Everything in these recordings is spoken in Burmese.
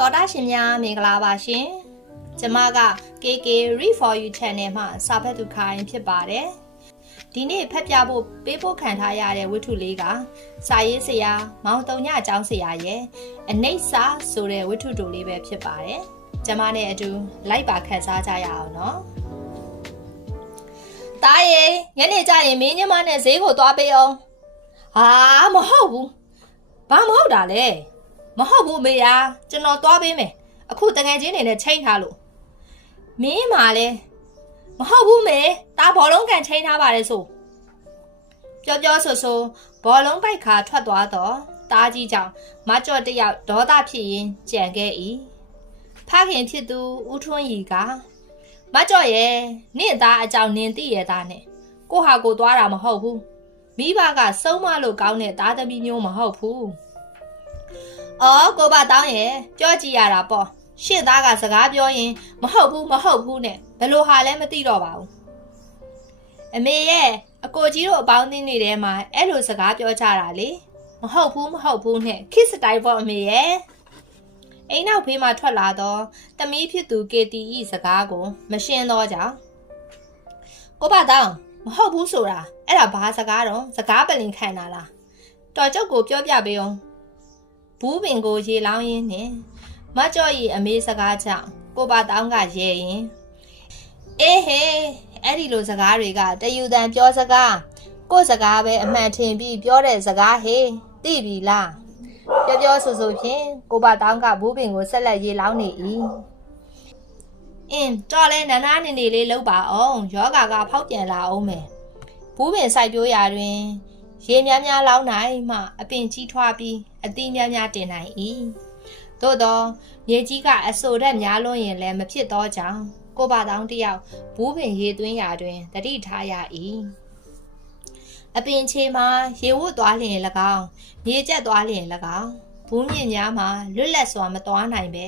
တော်တာရှင်များမင်္ဂလာပါရှင်ကျမက KK Read for You Channel မှာစာဖတ်သူခိုင်ဖြစ်ပါတယ်ဒီနေ့ဖတ်ပြဖို့ပေးပို့ခံထားရတဲ့ဝတ္ထုလေးကစာရေးဆရာမောင်တုံညအကြောင်းဆရာရဲ့အနိစ္စဆိုတဲ့ဝတ္ထုတူလေးပဲဖြစ်ပါတယ်ကျမနဲ့အတူလိုက်ပါခန်းစားကြရအောင်နော်တားရေညနေကျရင်မင်းညမနဲ့ဈေးကိုသွားပေးအောင်ဟာမဟုတ်ဘူးဘာမဟုတ်တာလဲမဟုတ်ဘူးမေယာကျွန်တော်သွားပေးမယ်အခုတငယ်ချင်းတွေနဲ့ချိန်ထားလို့မင်းမာလဲမဟုတ်ဘူးမေတားဘောလုံးကန်ချိန်ထားပါတယ်ဆိုပြောဆိုဘောလုံးပိုက်ခါထွက်သွားတော့တားကြီးကြောင့်မကြော့တယောက်ဒေါသဖြစ်ရင်ကြံခဲ့၏ဖခင်ဖြစ်သူဦးထွန်းရီကမကြော့ရဲ့နင့်သားအကြောင်းနင်သိရသားနဲ့ကိုဟာကိုသွားတာမဟုတ်ဘူးမိဘကစုံမလို့ကောင်းတဲ့သားသမီးမျိုးမဟုတ်ဘူးအော်ကိုပါတောင်းရဲ့ကြောကြည့်ရတာပေါ့ရှင့်သားကစကားပြောရင်မဟုတ်ဘူးနဲ့ဘယ်လိုဟာလဲမသိတော့ပါဘူးအမေရဲ့အကိုကြီးတို့အပေါင်းအသင်းတွေထဲမှာအဲ့လိုစကားပြောကြတာလေမဟုတ်ဘူးနဲ့ခစ်စတိုင်ပေါ့အမေရဲ့အိမ်နောက်ဖေးမှထွက်လာတော့တမီးဖြစ်သူ KTE စကားကိုမရှင်းတော့ကြောင်ကိုပါတောင်းမဟုတ်ဘူးဆိုတာအဲ့ဒါဘာစကားတော့စကားပလင်ခံတာလားတော်ကျုပ်ကိုပြောပြပေးအောင်ဘူးပင်ကိုရေလောင်းရင်းနဲ့မကြော့ရီအမေစကားကြောင့်ကိုပါတောင်းကရဲရင်အေးဟေးအဲ့ဒီလိုစကားတွေကတယူတန်ပြောစကားကိုစကားပဲအမှန်ထင်ပြီးပြောတဲ့စကားဟေးသိပြီလားပြောဆိုဖြင့်ကိုပါတောင်းကဘူးပင်ကိုဆက်လက်ရေလောင်းနေ၏တော်လဲနာနေလေးလှုပ်ပါအောင်ယောဂါကဖောက်ပြန်လာအောင်မယ်ဘူးပင်စိုက်ပျိုးရာတွင်ရေများလောင်းနိုင်မှအပင်ကြီးထွားပြီးအသီးများတင်နိုင်၏သို့သောရေကြီးကအဆိုဓာတ်များလွန်းရင်လည်းမဖြစ်သောကြောင့်ကိုပါတောင်းတယောက်ဘူးပင်ရေသွင်းရာတွင်တတိထားရ၏အပင်ချေမှာရေဝတ်သွားလျင်၎င်းမြေကျက်သွားလျင်၎င်းဘူးမြင့်များမှာလွတ်လပ်စွာမသွားနိုင်ပဲ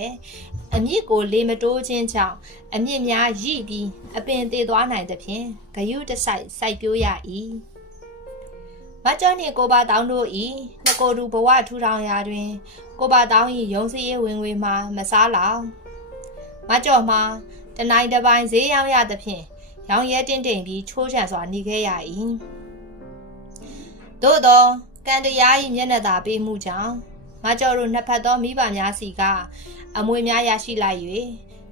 အမြစ်ကိုလေမတိုးခြင်းကြောင့်အမြစ်များရိပြီးအပင်သေးသွားနိုင်သဖြင့်ဂယုတစိုက်ပျိုးရ၏မကြောနှင့်ကိုပါတောင်းတို့၏နှစ်ကိုယ်တူဘဝထူထောင်ရာတွင်ကိုပါတောင်း၏ရုံစည်းဝင်ငွေမှာမစားလောက်မကြောမှာတနိုင်တစ်ပိုင်းဈေးရောင်းရသဖြင့်ရောင်းရဲတင်းပြီးချိုးချံစွာနေခဲ့ရ၏သို့သောကံတရား၏မျက်နှာသာပေးမှုကြောင့်မကြောတို့နှစ်ဖက်သောမိဘများစီကအမွေများရရှိလိုက်၍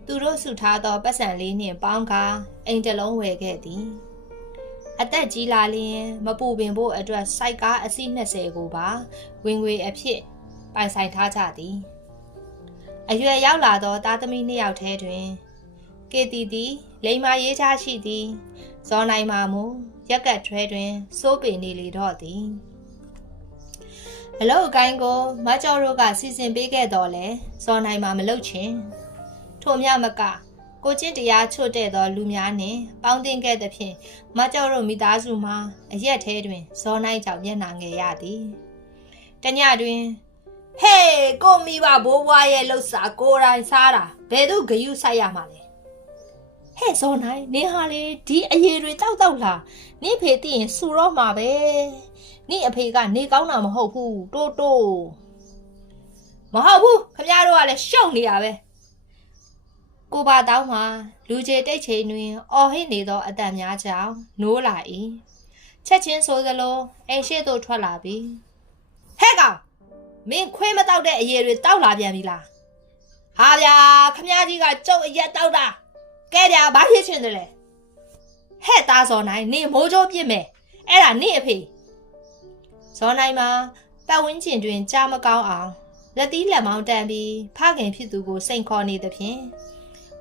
သူတို့စုထားသောပတ်စံလေးနှင့်ပေါင်းကားအိမ်တစ်လုံးဝယ်ခဲ့သည်အသက်ကြီးလာလျင်မပူပင်ဖို့အတွက်စိုက်ကားအစီး20ကိုပါဝင်ငွေအဖြစ်ပိုင်ဆိုင်ထားကြသည်အရွယ်ရောက်လာသောသားသမီး2ယောက်ထဲတွင်ကေတီသည်လိမ္မာရေးချရှိသည်ဇော်နိုင်မာမူရက်ကတ်ထွဲတွင်စိုးပင်နေလေတော့သည်အလုပ်အကိုင်းကိုမကျော်တို့ကစီစဉ်ပေးခဲ့တော်လဲဇော်နိုင်မာမလုပ်ချင်ထို့မြမကကိုကျင့်တရားချွတ်တဲ့သောလူများနှင့်ပေါင်းတင်ခဲ့သဖြင့်မကျော်တို့မိသားစုမှာအရက်ထဲတွင်ဇော်နိုင်ကြောင့်မျက်နှာငယ်ရသည်တညတွင်ဟေးကိုမိဘဘိုးဘွားရဲ့လှုပ်စာကိုယ်တိုင်စားတာဘယ်သူဂယုစိုက်ရမှာလဲဟဲ့ဇော်နိုင်နင်ဟာလေဒီအရေတွေတောက်လာနင့်ဖေသိရင်စူတော့မှာပဲနင့်အဖေကနေကောင်းတာမဟုတ်ဘူးတိုးမဟုတ်ဘူးခမရတို့ကလည်းရှုံနေရပဲကိုပါတောင်းမှာလူကြီးတိတ်ချိန်တွင်အော်ဟစ်နေသောအတန်များကြောင့်နိုးလာ၏ချက်ချင်းဆိုသလိုအိမ်ရှိသို့ထွက်လာပြီဟဲ့ကောင်မင်းခွေးမတောက်တဲ့အရေတွေတောက်လာပြန်ပြီလားဟာဗျာခမရကြီးကကျုပ်အရက်တောက်တာကဲဗျာဘာဖြစ်ချင်တယ်လဲဟဲ့သားစော်နိုင်နင်မိုးကြိုးပြစ်မယ်အဲ့ဒါနင့်အဖေဇော်နိုင်မှာပတ်ဝန်းကျင်တွင်ကြားမကောင်းအောင်လက်သီးလက်မောင်းတန်ပြီးဖခင်ဖြစ်သူကိုစိန်ခေါ်နေသဖြင့်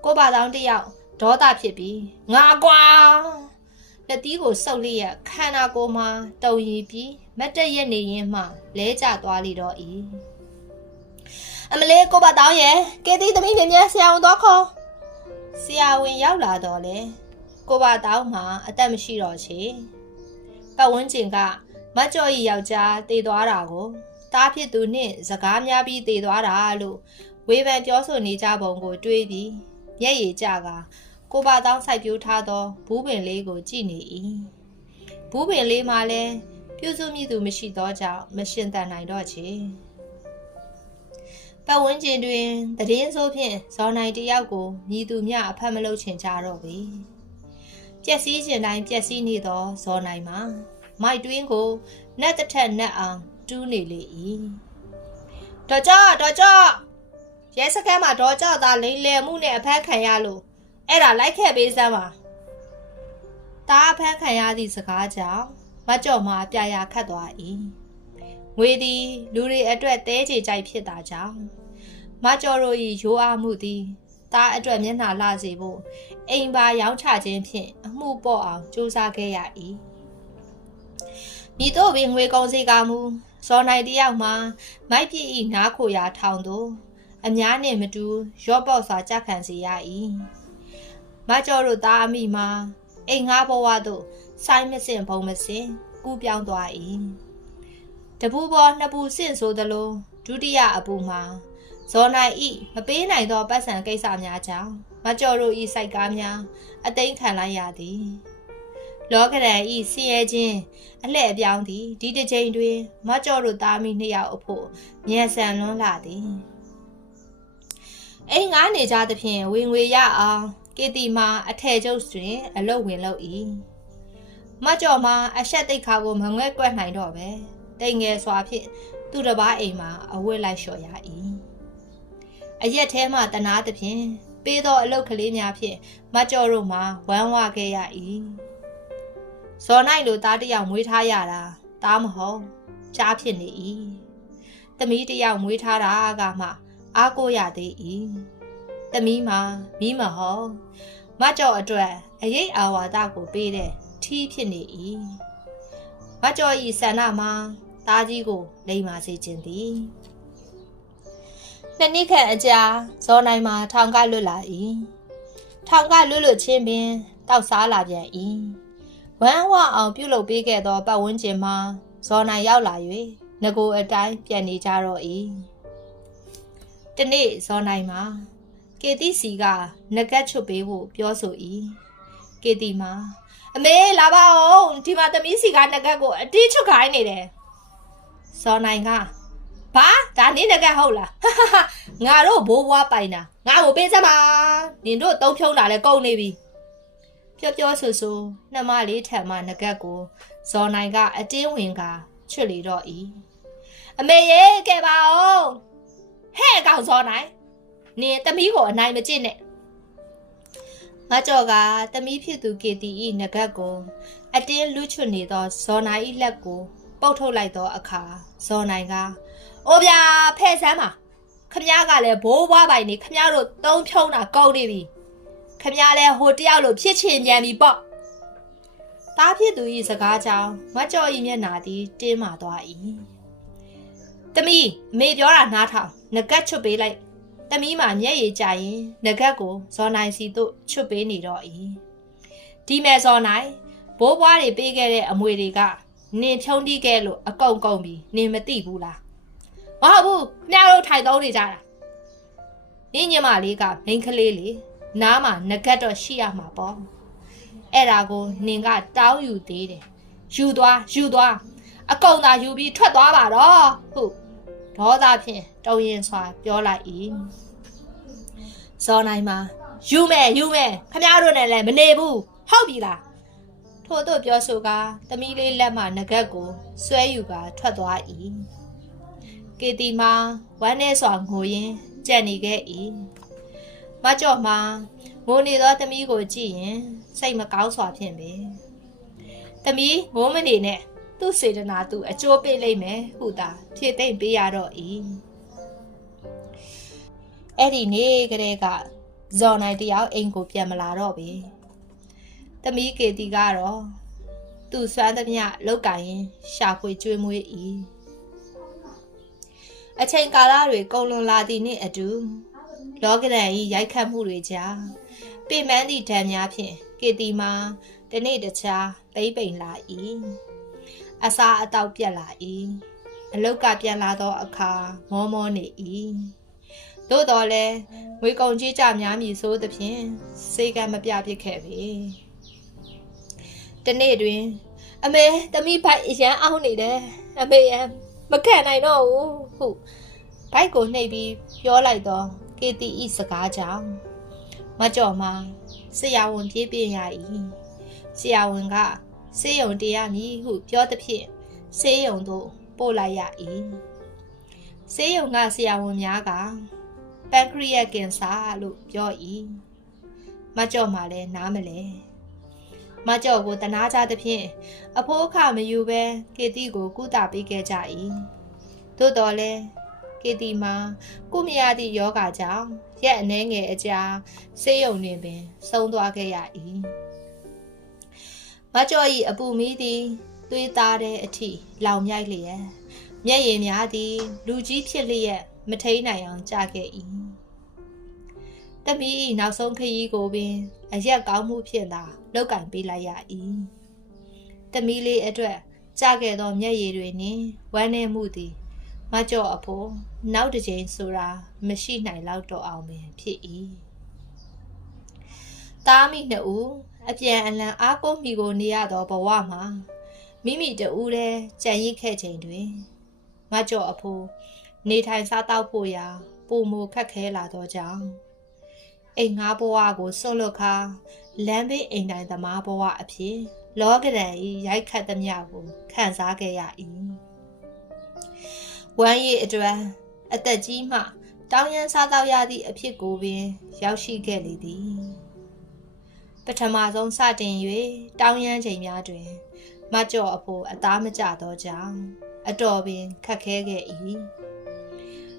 ကိုပါတောင်းတယောက်ဒေါသဖြစ်ပြီးငါကွာလက်သီးကိုဆုပ်လျက်ခန္ဓာကိုယ်မှာတုံရည်ပြီးမတ်တက်ရက်နေရင်းမှလဲကျသွားလေတော့၏အမလေးကိုပါတောင်းရဲ့ကေတီသမီးမြမြဆရာဝန်တော့ခေါ်ဆရာဝန်ရောက်လာတော့လေကိုပါတောင်းမှာအသက်မရှိတော့ချေပတ်ဝန်းကျင်ကမကြော်ရီယောက်ျားတည်သွားတာကိုတားဖြစ်သူနှင့်စကားများပြီးတည်သွားတာလို့ဝေဖန်ပြောဆိုနေကြပုံကိုတွေးပြီးမျက်ရည်ကျကကိုပါတောင်းစိုက်ပျိုးထားသောဘူးပင်လေးကိုကြည့်နေ၏ဘူးပင်လေးမှာလည်းပြုစုမိသူမရှိသောကြောင့်မရှင်သန်နိုင်တော့ချေ ပတ်ဝန်းကျင်တွင်သတင်းဆိုးဖြင့်ဇော်နိုင်တယောက်ကိုမြည်သူများအဖက်မလုပ်ချင်ကြတော့ပေပျက်စီးခြင်းတိုင်းပျက်စီးနေသောဇော်နိုင်မှာမိုက်တွင်းကိုနတ်တစ်ထက်နတ်အောင်တူးနေလေ၏တော်ကြောရဲစခန်းမှာတော်ကြောသာလိန်လယ်မှုနဲ့အဖက်ခံရလို့အဲ့ဒါလိုက်ခဲ့ပေးစမ်းပါတားအဖက်ခံရသည့်စကားကြောင့်မကြော့မှာပြရာခတ်သွား၏ငွေသည်လူတွေအတွက်တဲချေကြိုက်ဖြစ်တာကြောင့်မကြော်တို့၏ရိုးအားမှုသည်သားအတွက်မျက်နှာလှစေဖို့အိမ်ပါရောင်းချခြင်းဖြင့်အမှုပေါ့အောင်ကြိုးစားခဲ့ရ၏မိတို့ပင်ငွေကုန်စီကမူဇော်နိုင်တယောက်မှာမိုက်ပြည့်၏နားခိုရာထောင်သို့အများနှင့်မတူရော့ပေါက်စွာကြခံစေရ၏မကြော်တို့သားအမိမှာအိမ်ငါးဘဝသို့ဆိုင်းမစင်ဘုံမစင်ကူးပြောင်းသွား၏တပူပေါ်နှစ်ပူစင့်ဆိုသလိုဒုတိယအပူမှာဇော်နိုင်ဤမပေးနိုင်သောပတ်စံကိစ္စများကြောင့်မကြော်တို့ဤစိုက်ကားများအသိမ်းခံလိုက်ရသည်လောကရန်ဤဆင်းရဲခြင်းအလှည့်အပြောင်းသည်ဒီတစ်ချိန်တွင်မကြော်တို့သားမိနှစ်ယောက်အဖို့မြန်ဆန်လွန်းလာသည်အိမ်ငါနေကြသဖြင့်ဝင်ငွေရအောင်ကေတီမှာအထည်ချုပ်တွင်အလုပ်ဝင်လုပ်၏မကြော်မှာအဆက်တိတ်ခါကိုမငဲ့ကွက်နိုင်တော့ပဲတိတ်ငယ်စွာဖြင့်သူတစ်ပါးအိမ်မှာအဝတ်လိုက်လျှော်ရ၏အရက်ထဲမှတနာသဖြင့်ပေးသောအလုတ်ကလေးများဖြင့်မကြော်တို့မှာဝမ်းဝခဲ့ရ၏ဇော်နိုင်လိုသားတစ်ယောက်မွေးထားရတာသားမဟုတ်ကြားဖြစ်နေ၏သမီးတစ်ယောက်မွေးထားတာကမှအားကိုးရသေး၏သမီးမှာမီးမဟုတ်မကြော်အတွက်အရေးအာဝါဒကိုပေးတဲ့ထီးဖြစ်နေ၏မကြော်ဤဆန္ဒမှာသားကြီးကိုလိမ်မာစေခြင်းသည်နှစ်နှစ်ခန့်အကြာဇော်နိုင်မှာထောင်ကလွတ်လာ၏ထောင်ကလွတ်ချင်းပင်တောက်စားလာပြန်၏ဝမ်းဝအောင်ပြုလုပ်ပေးခဲ့သောပတ်ဝန်းကျင်မှာဇော်နိုင်ရောက်လာ၍ငကိုအတိုင်းပြန်နေကြတော့၏တနေ့ဇော်နိုင်မှာကေတီစီကငကတ်ချွတ်ပေးဖို့ပြောဆို၏ကေတီမှာအမေလာပါအောင်ဒီမှာသမီးစီကငကတ်ကိုအတိချွတ်ခိုင်းနေတယ်ဇော်နိုင်ကဘာဒါနင်းငကတ်ဟုတ်လားငါတို့ဘိုးဘွားပိုင်တာငါ့ကိုပေးစမ်းပါနင်တို့သုံးဖြုံးတာလည်းကုန်နေပြီပြောဆူနှမလေးထံမှငကတ်ကိုဇော်နိုင်ကအတင်းဝင်ကချွတ်လေတော့၏အမေရေကဲပါအောင်ဟဲ့ကောင်ဇော်နိုင်နင်သမီးကိုအနိုင်မကျင့်နဲ့မကြော်ကသမီးဖြစ်သူကေတီ၏ငကတ်ကိုအတင်းလူးချွတ်နေသောဇော်နိုင်၏လက်ကိုပုတ်ထုတ်လိုက်သောအခါဇော်နိုင်ကအိုဗျာဖဲ့စမ်းပါခမ ्या ကလည်းဘိုးဘွားပိုင်နေခမ ्या တို့သုံးဖြုံးတာကုန်နေပြီခမ ्या လည်းဟိုတယောက်လိုဖြစ်ချင်မြန်ပြီပေါ့တားဖြစ်သူ၏စကားကြောင့်မကြော်၏မျက်နှာသည်တင်းမာသွား၏သမီးအမေပြောတာနားထောင်ငကတ်ချွတ်ပေးလိုက်သမီးမှာမျက်ရည်ကျရင်ငကတ်ကိုဇော်နိုင်စီသို့ချွတ်ပေးနေတော့၏ဒီမဲ့ဇော်နိုင်ဘိုးဘွားတွေပေးခဲ့တဲ့အမွေတွေကနင်ဖြုံးတီးခဲ့လို့အကုန်ကုန်ပြီနင်မသိဘူးလားမဟုတ်ဘူးမြားတို့ထိုင်သုံးနေကြတာနင်းညမလေးကမိန်းကလေးလေနားမှာငကတ်တော့ရှိရမှာပေါ့အဲ့ဒါကိုနင်ကတောင်းယူသေးတယ်ယူသွားအကုန်သာယူပြီးထွက်သွားပါတော့ဟုတ်ဒေါသဖြင့်တုံရင်စွာပြောလိုက်၏ဇော်နိုင်မှာယူမယ်ခမ ्या တို့နဲ့လည်းမနေဘူးဟုတ်ပြီလားထို့သို့ပြောဆိုကသမီးလေးလက်မှငကတ်ကိုဆွဲယူကထွက်သွား၏ကေတီမှာဝမ်းနဲ့စွာငိုရင်းကြက်နေခဲ့၏မကြော့မှာငိုနေသောသမီးကိုကြည့်ရင်စိတ်မကောင်းစွာဖြင့်ပဲသမီးငိုမနေနဲ့သူ့စေတနာသူအကျိုးပေးလိမ့်မယ်ဟုသာဖြည့်သိမ့်ပေးရတော့၏အဲ့ဒီနေ့ကလေးကဇော်နိုင်တယောက်အိမ်ကိုပြန်မလာတော့ပဲသမီးကေတီကတော့သူ့စွမ်းသမျှလောက်ကရင်ရှာဖွေကျွေးမွေး၏အချိန်ကာလတွေကုန်လွန်လာသည်နှင့်အတူလောကရန်၏ရိုက်ခတ်မှုတွေကြားပင်ပန်းသည့်ဓာတ်များဖြင့်ကေတီမှာတနေ့တခြားပိန်လာ၏အစာအသောက်ပြတ်လာ၏အလုတ်ကပြန်လာသောအခါမောနေ၏သို့တော်လည်းငွေကုန်ကြေးကြများမည်ဆိုသဖြင့်စေကံမပြဖြစ်ခဲ့ပေတနေ့တွင်အမေသမီးဖိုက်အရန်အောင်နေတယ်အမေမခံနိုင်တော့ဘူးဟု ဘိုက်ကိုနှိပ်ပြီးပြောလိုက်တော့ကေတီဤစကားကြောင့်မကြော်မှာဆရာဝန်ပြေးပြရ၏ဆရာဝန်ကဆေးရုံတရမည်ဟုပြောသဖြင့်ဆေးရုံသို့ပို့လိုက်ရ၏ဆေးရုံကဆရာဝန်များကပန်ခရီယက်ကင်ဆာလို့ပြော၏မကြော်မှာလည်းနားမလဲမကြော်ကိုတနာကြသဖြင့်အဖိုးအခမယူပဲကေတီကိုကုသပေးခဲ့ကြ၏သို့တော်လည်းကေတီမှာကုမရသည့်ယောဂကြောင့်ရက်အနှဲငယ်အကြာဆေးရုံတွင်ပင်ဆုံးသွားခဲ့ရ၏မကြော်၏အပူမီးသည်သွေးသားတဲ့အထိလောင်မြိုက်လျက်မျက်ရည်များသည်လူကြီးဖြစ်လျက်မထိန်နိုင်အောင်ကြာခဲ့၏တမီးနောက်ဆုံးခရီးကိုပင်အရက်ကောင်းမှုဖြင့်သာလောက်ကင်ပေးလိုက်ရ၏တမီးလေးအတွက်ကြာခဲ့သောမျက်ရည်တွေနှင့်ဝမ်းနည်းမှုသည်မကြော့အဖို့နောက်တစ်ချိန်ဆိုတာမရှိနိုင်လောက်တော့အောင်ပင်ဖြစ်၏သားမိနှစ်ဦးအပြန်အလှန်အားကိုးမိကိုနေရသောဘဝမှာမိမိတဦးတည်းကြံရစ်ခဲ့ချိန်တွင်မကြော့အဖို့နေထိုင်စားသောက်ဖို့ရာပုံမခက်ခဲလာသောကြောင့်အိမ်ငါးဘဝကိုဆွတ်လွတ်ခါလမ်းဘေးအိမ်တိုင်းသမားဘဝအဖြစ်လောကဒဏ်၏ရိုက်ခတ်သမျှကိုခံစားခဲ့ရ၏ဝမ်းရည်အတွက်အသက်ကြီးမှတောင်းရန်စားသောက်ရသည့်အဖြစ်ကိုပင်ရောက်ရှိခဲ့လေသည်ပထမဆုံးစတင်၍တောင်းရန်ချိန်များတွင်မကြော့အဖို့အသားမကျသောကြောင့်အတော်ပင်ခက်ခဲခဲ့၏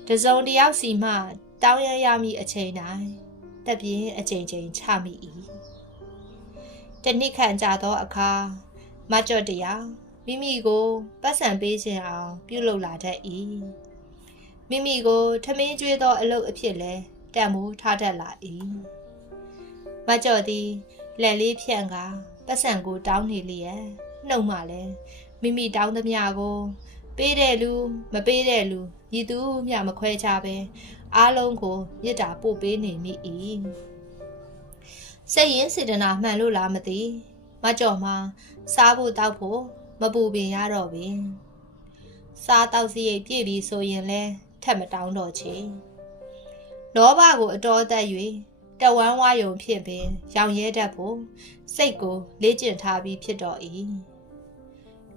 တစုံတစ်ယောက်စီမှတောင်းရန်ရမည့်အချိန်တိုင်းတက်ပြင်းအချိန်ချင်းချမိ၏တနစ်ခန့်ကြာသောအခါမကြော့တယောက်မိမိကိုပတ်စံပေးခြင်းအောင်ပြုလုပ်လာတတ်၏မိမိကိုထမင်းကျွေးသောအလုပ်အဖြစ်လဲတန်မိုးထားတတ်လာ၏မကြော့သည်လက်လေးဖြန့်ကပတ်စံကိုတောင်းနေလျက်နှုတ်မှလည်းမိမိတောင်းသမျှကိုပေးတဲ့လူမပေးတဲ့လူညီသူမျှမခွဲခြားပဲအားလုံးကိုမြစ်တာပို့ပေးနေမိ၏စိတ်ရင်းစေတနာမှန်လို့လားမသိမကြော့မှာစားဖို့တောက်ဖို့မပူပင်ရတော့ပင်စားတောက်စရိတ်ပြည့်ပြီဆိုရင်လဲထက်မတောင်းတော့ချေလောဘကိုအတော်သက်၍တဝမ်းဝါယုံဖြစ်ပင်ရောင်ရဲတတ်ဖို့စိတ်ကိုလေ့ကျင့်ထားပြီးဖြစ်တော့၏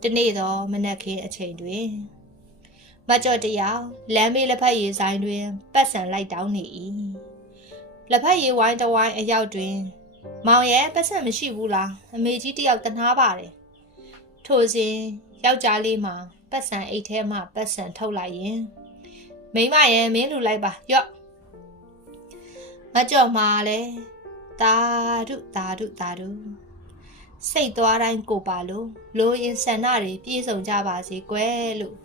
တနေ့သောမနက်ခင်းအချိန်တွင်မကြော့တယောက်လမ်းမေးလက်ဖက်ရည်ဆိုင်တွင်ပတ်စံလိုက်တောင်းနေ၏လက်ဖက်ရည်ဝိုင်းတစ်ဝိုင်းအရောက်တွင်မောင်ရဲ့ပတ်စံမရှိဘူးလားအမေကြီးတယောက်တနာပါတယ်ထိုစဉ်ယောက်ျားလေးမှာပတ်စံအိတ်ထဲမှပတ်စံထုတ်လိုက်ရင်မိမရဲ့မင်းလူလိုက်ပါရော့မကြော့မှာလဲတာဒုစိတ်သွားတိုင်းကိုပါလို့လိုရင်ဆန္ဒတွေပြည့်စုံကြပါစေကွယ်လို့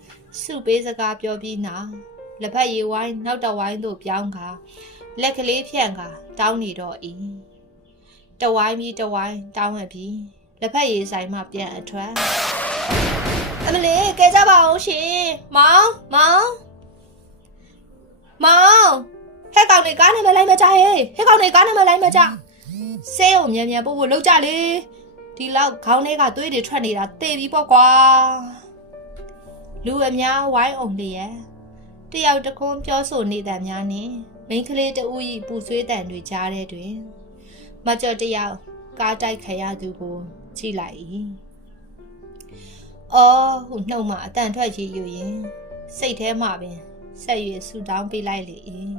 စုပေးစကားပြောပြီးနောက်လက်ဖက်ရည်ဝိုင်းနောက်တစ်ဝိုင်းသို့ပြောင်းခါလက်ကလေးဖြန့်ခါတောင်းနေတော့၏တဝိုင်းပြီးတဝိုင်းတောင်းရပြီးလက်ဖက်ရည်ဆိုင်မှပြန်အထွက်အမလေးကဲကြပါအောင်ရှင်မောင်ဟဲ့ကောင်တွေကားနဲ့မလိုက်မကြဟဲ့ဟဲ့ကောင်တွေကားနဲ့မလိုက်မကြဆေးုံမြန်မြန်ပို့ဖို့လုပ်ကြလေဒီလောက်ခေါင်းထဲကသွေးတွေထွက်နေတာတေးပြီပေါ့ကွာလူအများဝိုင်းအောင်လျက်တယောက်တခွန်းပြောဆိုနေတဲ့များနဲ့မိန်းကလေးတဦး၏ပူဆွေးတံတွေကြားတဲ့တွင်မကြော့တယောက်ကားတိုက်ခရသူကိုကြည့်လိုက်၏အော်ဟုနှုတ်မှအတန်ထွက်ရည်ယူရင်စိတ်ထဲမှပင်ဆက်၍ဆူတောင်းပေးလိုက်လေ၏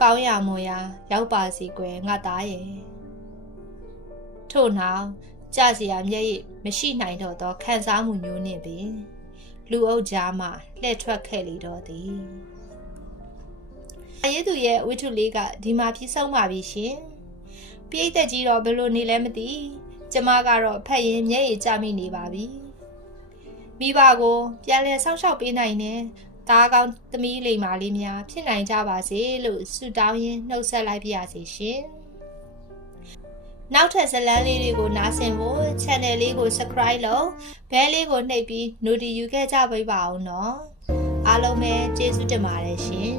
ကောင်းရမွန်ရာရောက်ပါစီကွယ်ငါသားရဲ့ထို့နောက်ကြစရာမျက်ရည်မရှိနိုင်တော့သောခံစားမှုမျိုးနှင့်ပင်လူအုပ်ကြားမှလှည့်ထွက်ခဲ့လေတော့သည်အရေးသူရဲ့ဝိထုလေးကဒီမှာပြီးဆုံးပါပြီရှင်ပြိတ္တကြီးတော့ဘယ်လိုနေလဲမသိကျမကတော့ဖက်ရင်မျက်ရည်ကျမိနေပါပြီမိဘကိုပြန်လည်ဆောက်ရှောက်ပေးနိုင်တဲ့သားကောင်းသမီးလိမ္မာလေးများဖြစ်နိုင်ကြပါစေလို့ဆုတောင်းရင်းနှုတ်ဆက်လိုက်ပါရစေရှင်နောက်ထပ်ဇာတ်လမ်းလေးတွေကိုနားဆင်ဖို့ channel လေးကို subscribe လုပ် bell လေးကိုနှိပ်ပြီး notification ယူခဲ့ကြပေးပါဦးနော်အားလုံးပဲကျေးဇူးတင်ပါတယ်ရှင်